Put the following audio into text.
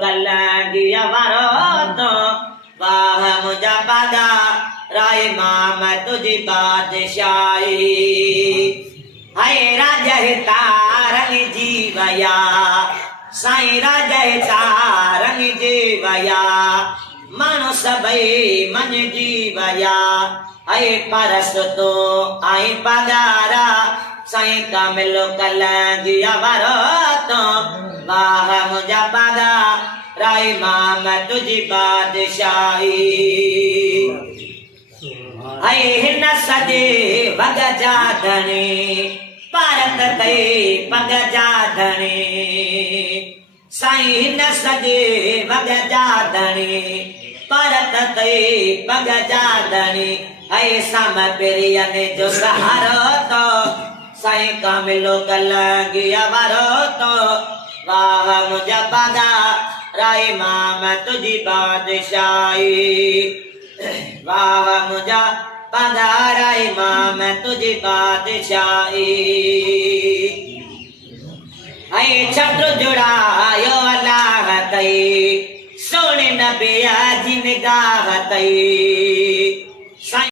कलंगिया वारो तो वाह मुझा पादा राय माम तुझी बादशाही हाय राजा तारंग जीवया साईं राजा तारंग जीवया मानो सबई मन जीवया आए परस तो आई पगारा साईं कामिलो कलंगिया वारो तो वाह मुझा पादा राय माम तुझी बादशाही आए हिन सजे वग जाधने भारत ते पग जाधने साईं हिन सजे वग जाधने भारत ते पग जाधने ऐसा मैं प्रिय ने जो सहारो तो साईं कामिलो कलंगिया वारो तो वाह मुझा पादा राय माम तुझी बादशाही वाह मुझा पादा राय माम तुझी बादशाही ऐ छत्र जुड़ायो अल्लाह तई सोने नबिया जिनगाह तई